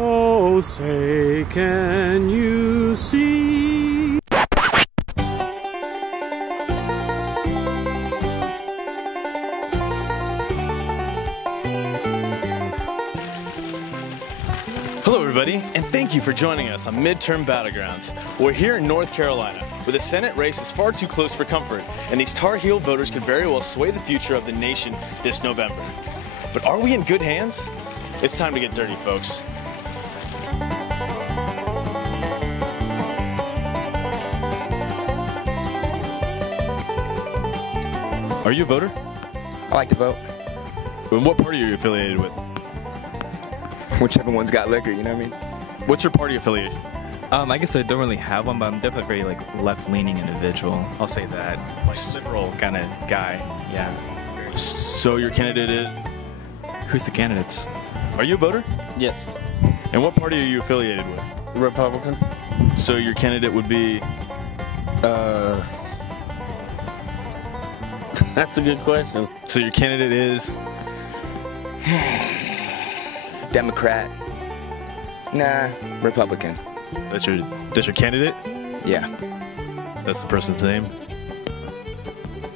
Oh, say, can you see? Hello everybody, and thank you for joining us on Midterm Battlegrounds. We're here in North Carolina, where the Senate race is far too close for comfort, and these Tar Heel voters could very well sway the future of the nation this November. But are we in good hands? It's time to get dirty, folks. Are you a voter? I like to vote. And what party are you affiliated with? Whichever one's got liquor, you know what I mean? What's your party affiliation? I guess I don't really have one, but I'm definitely a very left-leaning individual. I'll say that, liberal kind of guy. Yeah. So your candidate is? Who's the candidates? Are you a voter? Yes. And what party are you affiliated with? Republican. So your candidate would be? That's a good question. So your candidate is? Democrat. Nah, Republican. That's your candidate? Yeah, That's the person's name?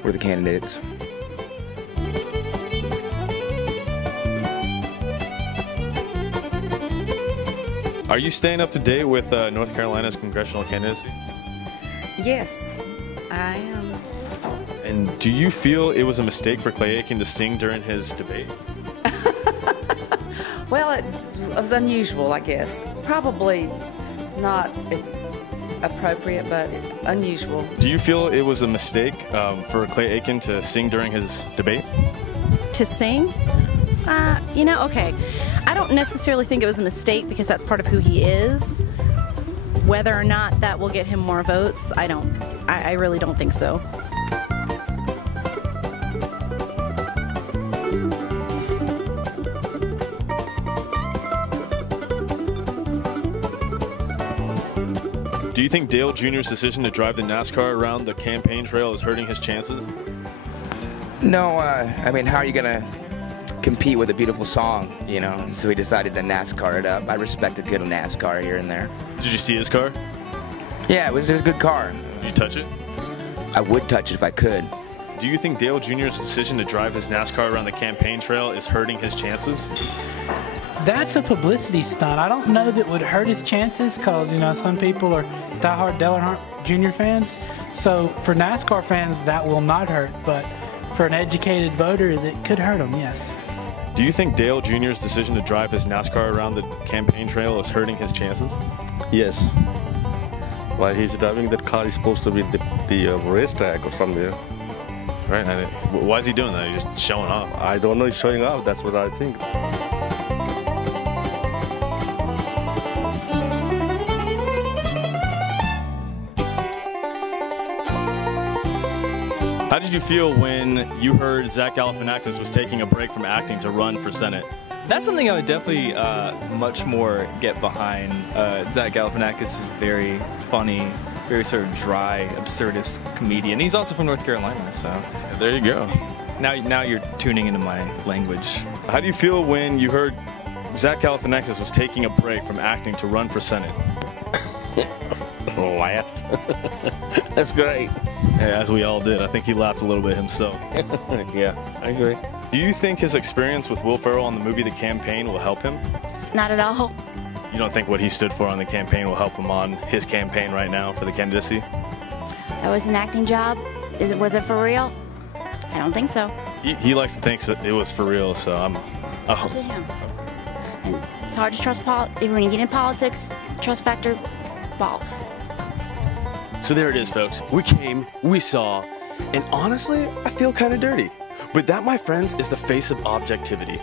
we're the candidates. Are you staying up to date with North Carolina's congressional candidacy? Yes, I am. And do you feel it was a mistake for Clay Aiken to sing during his debate? Well, it was unusual, I guess. Probably not appropriate, but unusual. Do you feel it was a mistake for Clay Aiken to sing during his debate? To sing? Okay. I don't necessarily think it was a mistake because that's part of who he is. Whether or not that will get him more votes, I really don't think so. Do you think Dale Jr.'s decision to drive the NASCAR around the campaign trail is hurting his chances? No, I mean, how are you gonna compete with a beautiful song, you know? So he decided to NASCAR it up. I respect a good NASCAR here and there. Did you see his car? Yeah, it was a good car. Did you touch it? I would touch it if I could. Do you think Dale Jr.'s decision to drive his NASCAR around the campaign trail is hurting his chances? That's a publicity stunt. I don't know that would hurt his chances because, you know, some people are diehard Dale Earnhardt Jr. fans. So for NASCAR fans, that will not hurt. But for an educated voter, that could hurt him, yes. Do you think Dale Jr.'s decision to drive his NASCAR around the campaign trail is hurting his chances? Yes. While he's driving that car, he's supposed to be the racetrack or somewhere. Right. Why is he doing that? He's just showing off. I don't know, he's showing off. That's what I think. How did you feel when you heard Zach Galifianakis was taking a break from acting to run for Senate? That's something I would definitely much more get behind. Zach Galifianakis is very funny, very sort of dry, absurdist comedian. He's also from North Carolina, so There you go. now you're tuning into my language. How do you feel when you heard Zach Galifianakis was taking a break from acting to run for Senate? Laughed. That's great. Yeah, as we all did. I think he laughed a little bit himself. Yeah, I agree. Do you think his experience with Will Ferrell on the movie The Campaign will help him? Not at all. You don't think what he stood for on the campaign will help him on his campaign right now for the candidacy? That was an acting job? Was it for real? I don't think so. He likes to think it was for real, so I'm... To him. And it's hard to trust when you get in politics, trust factor falls. So there it is, folks. We came, we saw, and honestly, I feel kind of dirty. But that, my friends, is the face of objectivity.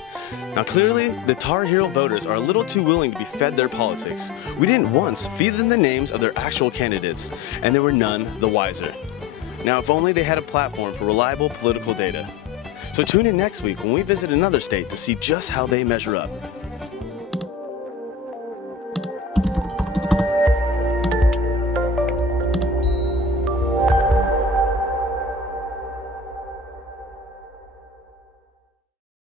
Now clearly, the Tar Heel voters are a little too willing to be fed their politics. We didn't once feed them the names of their actual candidates, and they were none the wiser. Now if only they had a platform for reliable political data. So tune in next week when we visit another state to see just how they measure up.